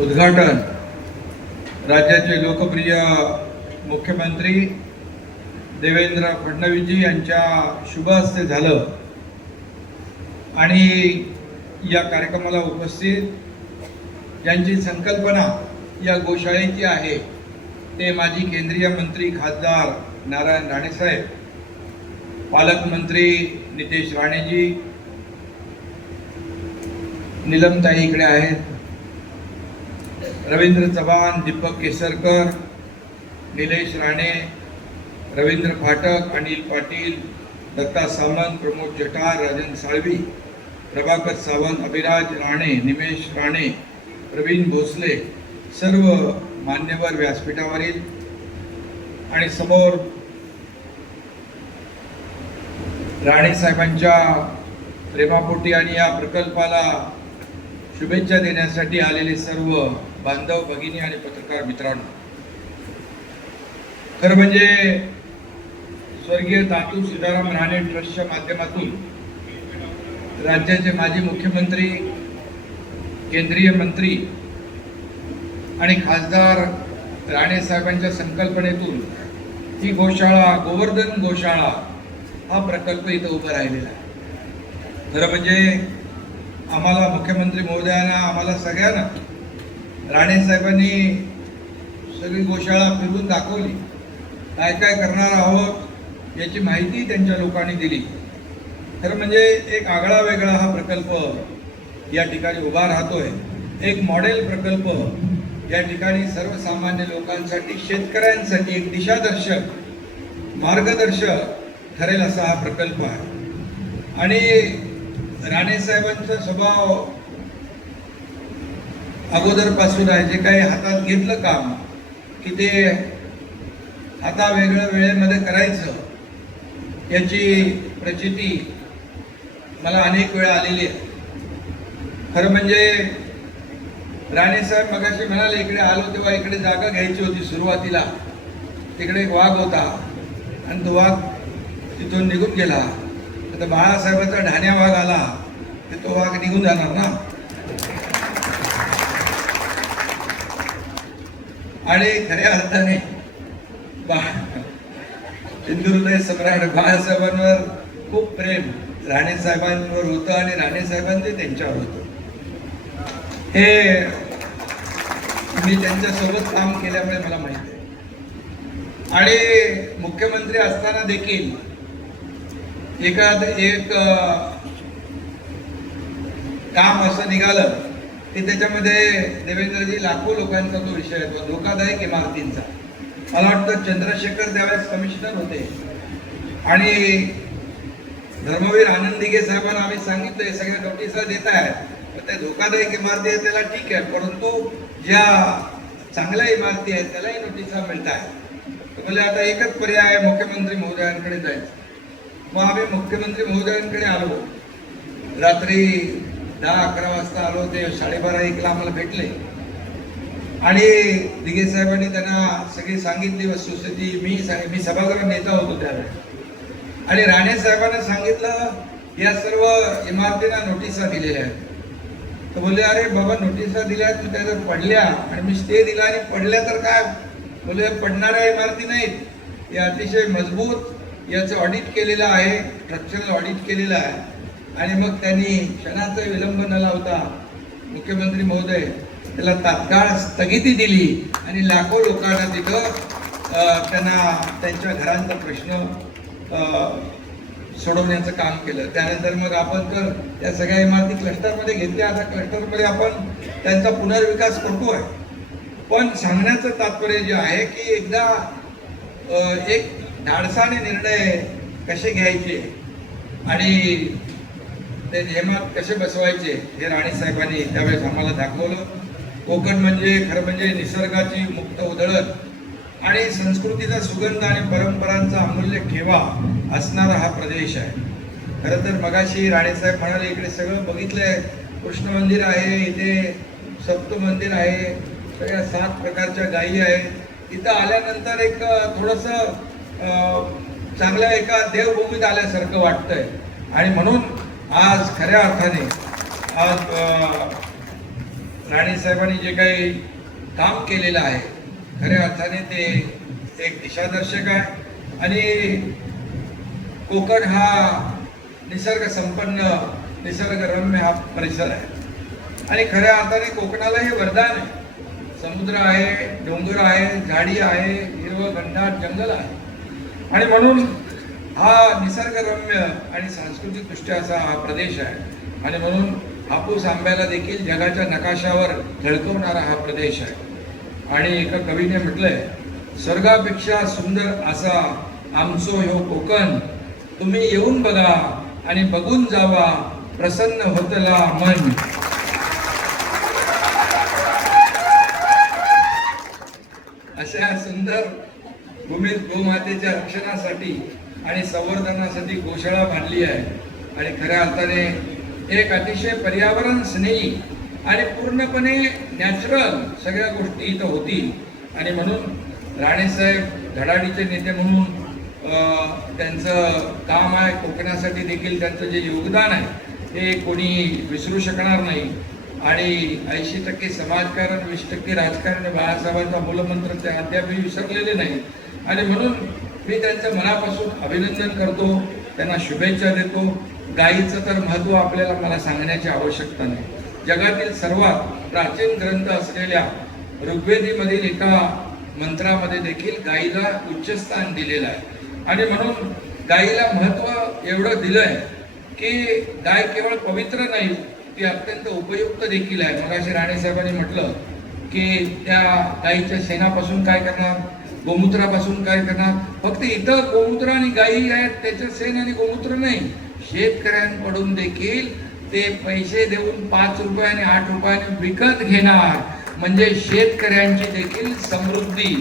उद्घाटन राज्याचे लोकप्रिय मुख्यमंत्री देवेंद्र फडणवीसजी यांच्या शुभ हस्ते झालं आणि या कार्यक्रमाला उपस्थित ज्यांची संकल्पना या गोशाळेची आहे ते माजी केंद्रीय मंत्री खासदार नारायण राणेसाहेब, पालकमंत्री नितेश राणेजी, नीलमताई इकडे आहेत, रवींद्र चव्हाण, दीपक केसरकर, निलेश राणे, रवींद्र फाटक, अनिल पाटील, दत्ता सामंत, प्रमोद जठार, राजन साळवी, प्रभाकर सावंत, अभिराज राणे, निमेश राणे, प्रवीण भोसले, सर्व मान्यवर व्यासपीठावरील आणि समोर राणे साहेबांच्या प्रेमापोटी आणि या प्रकल्पाला शुभेच्छा देण्यासाठी आलेले सर्व बांधव भगिनी आणि पत्रकार मित्रांनो, खरं म्हणजे स्वर्गीय तातू सीताराम राणे ट्रस्टच्या माध्यमातून राज्याचे माजी मुख्यमंत्री, केंद्रीय मंत्री आणि खासदार राणे साहेबांच्या संकल्पनेतून ही गोशाळा, गोवर्धन गोशाळा हा प्रकल्प इथं उभा राहिलेला आहे। खरं म्हणजे आम्हाला मुख्यमंत्री महोदयांना, आम्हाला सगळ्यांना राणे साहेबांनी सगळी गोशाळा फिरवून दाखवली, काय काय करणार आहोत याची माहिती त्यांच्या लोकांनी दिली। खरं म्हणजे एक आगळा वेगळा हा प्रकल्प या ठिकाणी उभा राहतोय, एक मॉडेल प्रकल्प या ठिकाणी सर्वसामान्य लोकांसाठी, शेतकऱ्यांसाठी एक दिशादर्शक, मार्गदर्शक ठरेल असा हा प्रकल्प आहे। आणि राणे साहेबांचा स्वभाव अगोदरपासून आहे, जे काही हातात घेतलं काम की ते हाता वेगळ्या वेळेमध्ये करायचं याची प्रचिती मला अनेक वेळा आलेली आहे। खरं म्हणजे राणे साहेब मगाशी म्हणाले, इकडे आलो तेव्हा इकडे जागा घ्यायची होती सुरुवातीला, तिकडे एक वाघ होता आणि तो वाघ तिथून निघून गेला। आता बाळासाहेबाचा ढाण्या वाघ आला की तो वाघ निघून जाणार ना। आणि खऱ्या अर्थाने हिंदुहृदय सम्राट बाळासाहेबांवर खूप प्रेम राणे साहेबांवर होतं आणि राणे साहेबांचे त्यांच्यावर होतं। हे मी त्यांच्यासोबत काम केल्यामुळे मला माहिती आहे। आणि मुख्यमंत्री असताना देखील एक काम असं निघालं की त्याच्यामध्ये देवेंद्रजी लाखो लोकांचा तो विषय होता, धोकादायक इमारतींचा। मला वाटतं चंद्रशेखर त्यावेळेस कमिशनर होते आणि धर्मवीर आनंद दिघे साहेबांना आम्ही सांगितलं सगळ्या नोटिसा देत आहेत, त्या धोकादायक इमारती आहेत त्याला ठीक आहे, परंतु ज्या चांगल्या इमारती आहेत त्यालाही नोटिसा मिळत आहेत। तर मला आता एकच पर्याय आहे, मुख्यमंत्री महोदयांकडे जायचं। मग आम्ही मुख्यमंत्री महोदयांकडे आलो, रात्री 10-11 वाजता आलो, ते 12:30-1ला आम्हाला भेटले आणि दिघे साहेबांनी त्यांना सगळी सांगितली वस्तुस्थिती। मी सभागृह नेता होतो त्यावेळेस आणि राणे साहेबांना सांगितलं या सर्व इमारतींना नोटिसा दिलेल्या आहेत। तर बोलले, अरे बाबा नोटिसा दिल्या आहेत, त्या जर पडल्या आणि मी स्टे दिला आणि पडल्या तर काय? बोलले पडणाऱ्या इमारती नाहीत, हे अतिशय मजबूत, याचं ऑडिट केलेलं आहे, स्ट्रक्चरल ऑडिट केलेलं आहे। आणि मग त्यांनी क्षणाचा विलंब न लावता मुख्यमंत्री महोदय त्याला तात्काळ स्थगिती दिली आणि लाखो लोकांना तिथं त्यांना त्यांच्या घरांचा प्रश्न सोडवण्याचं काम केलं। त्यानंतर मग आपण तर त्या सगळ्या इमारती क्लस्टरमध्ये घेतल्या, आता क्लस्टरमध्ये आपण त्यांचा पुनर्विकास करतोय। पण सांगण्याचं तात्पर्य जे आहे की एकदा एक धाडसाने निर्णय कसे घ्यायचे आणि ते नियमात कसे बसवायचे हे राणे साहेबांनी त्यावेळेस आम्हाला दाखवलं। कोकण म्हणजे खरं म्हणजे निसर्गाची मुक्त उधळण आणि संस्कृतीचा सुगंध आणि परंपरांचा अमूल्य ठेवा असणारा हा प्रदेश आहे। खरं तर मगाशी राणे साहेब म्हणाले इकडे सगळं बघितलंय, कृष्ण मंदिर आहे, इथे सप्त मंदिर आहे, सगळ्या 7 प्रकारच्या गायी आहेत। इथं आल्यानंतर एक थोडंसं चांगल्या एका देवभूमीत आल्यासारखं वाटतंय आणि म्हणून आज खऱ्या अर्थाने आज राणे साहेबांनी जे काही काम केलेलं आहे खऱ्या अर्थाने ते एक दिशादर्शक आहे. आणि कोकण हा निसर्ग संपन्न निसर्गरम्य हा परिसर आहे आणि खऱ्या अर्थाने कोकणाला हे वरदान आहे. समुद्र आहे, डोंगर आहे, झाडी आहे, हिरवं घनदाट जंगल आहे आणि म्हणून हा निसर्गरम्य आणि सांस्कृतिक दृष्ट्या असा हा प्रदेश आहे आणि म्हणून हापूस आंब्याला देखील जगाच्या नकाशावर झळकवणारा हा प्रदेश आहे. आणि एका कवीने म्हटलंय, स्वर्गापेक्षा सुंदर असा आमचो ह्यो कोकण, तुम्ही येऊन बघा आणि बघून जावा, प्रसन्न होतला मन. अशा सुंदर भूमीत गोमातेच्या रक्षणासाठी आणि संवर्धनासाठी गोशाळा बांधली आहे आणि खऱ्या अर्थाने एक अतिशय पर्यावरण स्नेही आणि पूर्णपणे नॅचरल सगळ्या गोष्टी इथं होतील. आणि म्हणून राणेसाहेब धडाडीचे नेते म्हणून त्यांचं काम आहे, कोकणासाठी देखील त्यांचं जे योगदान आहे ते कोणी विसरू शकणार नाही. आणि 80% समाजकारण, 20% राजकारण, बाळासाहेबांचा मूलमंत्र ते अद्यापही विसरलेले नाही. आणि म्हणून मी त्यांचं मनापासून अभिनंदन करतो, त्यांना शुभेच्छा देतो. गायीचं तर महत्त्व आपल्याला मला सांगण्याची आवश्यकता नाही. जगातील सर्वात प्राचीन ग्रंथ असलेल्या ऋग्वेदीमधील एका मंत्रामध्ये देखील गायीला उच्चस्थान दिलेलं आहे. आणि म्हणून गायीला महत्त्व एवढं दिलंय की गाय केवळ पवित्र नाही, ती अत्यंत उपयुक्त देखील आहे. मगाशी राणेसाहेबांनी म्हटलं की त्या गायीच्या शेणापासून काय करणार, गोमूत्रापासून काय करणार. फक्त इथं गोमूत्र आणि गायी आहेत, त्याचं शेण आणि गोमूत्र नाही, शेतकऱ्यांकडून देखील ते पैसे देऊन 5 रुपये आणि 8 रुपयाने विकत घेणार. म्हणजे शेतकऱ्यांची देखील समृद्धी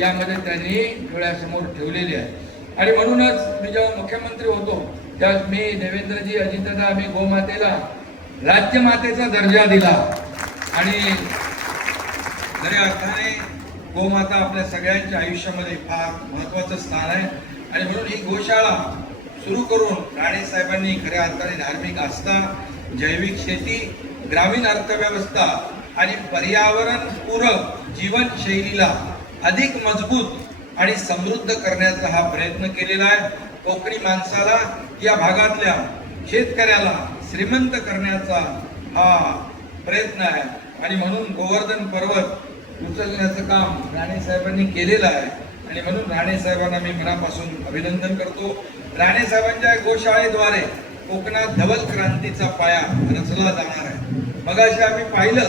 यामध्ये त्यांनी डोळ्यासमोर ठेवलेली आहे. आणि म्हणूनच मी जेव्हा मुख्यमंत्री होतो त्यावेळेस मी देवेंद्रजी, अजितदादा, आम्ही गोमातेला राज्यमातेचा दर्जा दिला. आणि खऱ्या अर्थाने गोमाता आपल्या सगळ्यांच्या आयुष्यामध्ये फार महत्त्वाचं स्थान आहे. आणि म्हणून ही गोशाळा सुरू करून राणेसाहेबांनी खऱ्या अर्थाने धार्मिक आस्था, जैविक शेती, ग्रामीण अर्थव्यवस्था आणि पर्यावरण पूरक जीवनशैलीला अधिक मजबूत आणि समृद्ध करण्याचा हा प्रयत्न केलेला आहे. कोकणी माणसाला, या भागातल्या शेतकऱ्याला श्रीमंत करण्याचा हा प्रयत्न आहे. आणि म्हणून गोवर्धन पर्वत उचलण्याचं काम राणेसाहेबांनी केलेलं आहे. आणि म्हणून राणेसाहेबांना मी मनापासून अभिनंदन करतो. राणेसाहेबांच्या गोशाळेद्वारे कोकणात धवल क्रांतीचा पाया रचला जाणार आहे. मगाशी आम्ही पाहिलं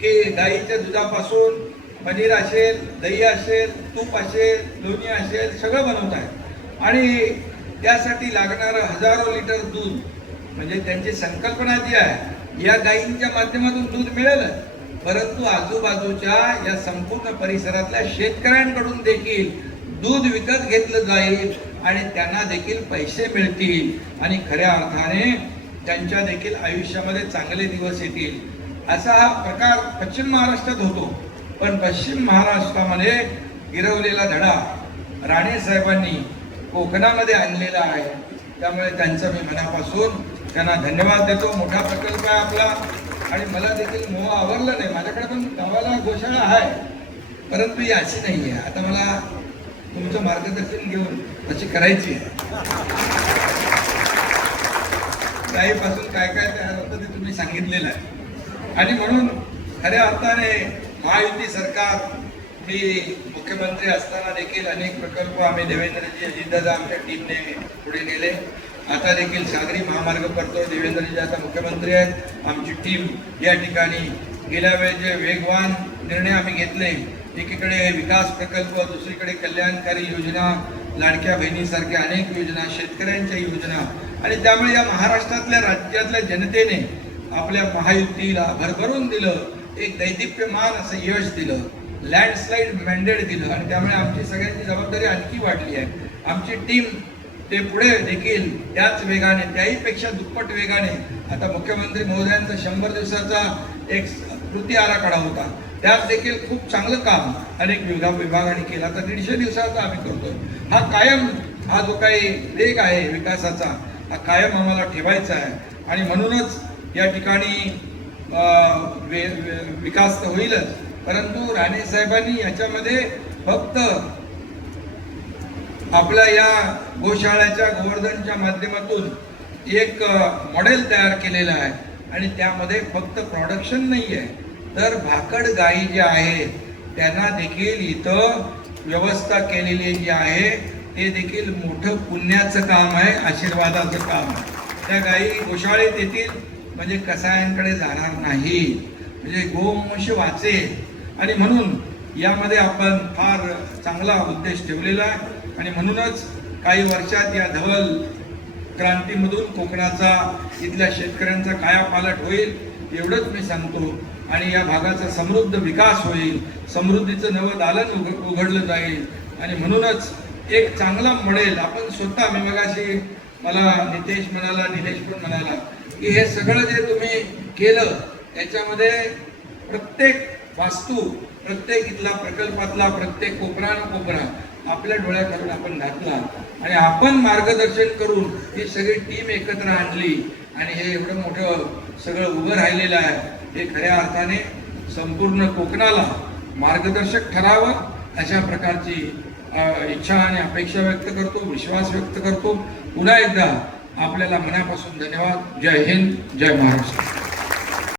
की गाईच्या दुधापासून पनीर असेल, दही असेल, तूप असेल, लोणी असेल, सगळं बनवत आहे. आणि त्यासाठी लागणारं हजारो लिटर दूध, म्हणजे त्यांची संकल्पना जी आहे या गायींच्या माध्यमातून दूध मिळेल, परंतु आजूबाजूच्या या संपूर्ण परिसरातल्या शेतकऱ्यांकडून देखील दूध विकत घेतलं जाईल आणि त्यांना देखील पैसे मिळतील आणि खऱ्या अर्थाने त्यांच्या देखील आयुष्यामध्ये चांगले दिवस येतील. असा हा प्रकार पश्चिम महाराष्ट्रात होतो, पण पश्चिम महाराष्ट्रामध्ये गिरवलेला धडा राणेसाहेबांनी कोकणामध्ये आणलेला आहे. त्यामुळे त्यांचं मी मनापासून त्यांना धन्यवाद देतो. मोठा प्रकल्प आहे आपला आणि मला देखील मोह आवरला नाही. माझ्याकडे पण गावाला गोशाळा आहे, परंतु ही अशी नाही आहे. आता मला तुमचं मार्गदर्शन घेऊन अशी करायची आहे. गायीपासून काय काय तयार होतं ते तुम्ही सांगितलेलं आहे. आणि म्हणून खऱ्या अर्थाने महायुती सरकार, मी मुख्यमंत्री असताना देखील अनेक प्रकल्प आम्ही देवेंद्रजी, अजितदादा आमच्या टीमने पुढे नेले. आता देखील सागरी महामार्ग करतो. देवेंद्रजी आता मुख्यमंत्री आहेत, आमची टीम या ठिकाणी गेल्या वेळेस जे वेगवान निर्णय आम्ही घेतले, एकीकडे विकास प्रकल्प, दुसरीकडे कल्याणकारी योजना, लाडक्या बहिणीसारख्या अनेक योजना, शेतकऱ्यांच्या योजना. आणि त्यामुळे या महाराष्ट्रातल्या राज्यातल्या जनतेने आपल्या महायुतीला भरभरून दिलं, एक दैदिप्यमान असं यश दिलं, लँडस्लाईड मॅन्डेट दिलं. आणि त्यामुळे आमची सगळ्यांची जबाबदारी आणखी वाढली आहे. आमची टीम ते पुढे देखील त्याच वेगाने, त्याहीपेक्षा दुप्पट वेगाने, आता मुख्यमंत्री महोदयांचा 100 दिवसाचा एक कृती आराखडा होता, त्यात देखील खूप चांगलं काम अनेक विभागाने केला. तर 150 दिवसाचा आम्ही करतोय. हा कायम, हा जो काही वेग आहे विकासाचा, हा कायम आम्हाला ठेवायचा आहे. आणि म्हणूनच या ठिकाणी विकास तर होईलच, परंतु राणे साहेबांनी याच्यामध्ये फक्त आपल्या या गोशाळेच्या गोवर्धनच्या माध्यमातून एक मॉडेल तयार केलेलं आहे आणि त्यामध्ये फक्त प्रोडक्शन नाही आहे, तर भाकड गायी ज्या आहेत त्यांना देखील इथं व्यवस्था केलेली जी आहे ते देखील मोठं पुण्याचं काम आहे, आशीर्वादाचं काम आहे. त्या गायी गोशाळेत येतील म्हणजे कसायांकडे जाणार नाही, म्हणजे गोवंश वाचेल. आणि म्हणून यामध्ये आपण फार चांगला उद्देश ठेवलेला आहे आणि म्हणूनच काही वर्षात या धवल क्रांतीमधून कोकणाचा इथल्या शेतकऱ्यांचा कायापालट होईल एवढंच मी सांगतो. आणि या भागाचा समृद्ध विकास होईल, समृद्धीचं नवं दालन उघडलं जाईल. आणि म्हणूनच एक चांगला मॉडेल आपण स्वतः, मी मगाशी मला नितेश पण म्हणाला की हे सगळं जे तुम्ही केलं त्याच्यामध्ये प्रत्येक वास्तू, प्रत्येक इथला प्रकल्पातला प्रत्येक कोपरा आपल्या डोळ्याखालून आपण घातला आणि आपण मार्गदर्शन करून ही सगळी टीम एकत्र आणली आणि हे एवढं मोठं सगळं उभं राहिलेलं आहे. हे खऱ्या अर्थाने संपूर्ण कोकणाला मार्गदर्शक ठरावं अशा प्रकारची इच्छा आणि अपेक्षा व्यक्त करतो, विश्वास व्यक्त करतो. पुन्हा एकदा आपल्याला मनापासून धन्यवाद. जय हिंद, जय महाराष्ट्र.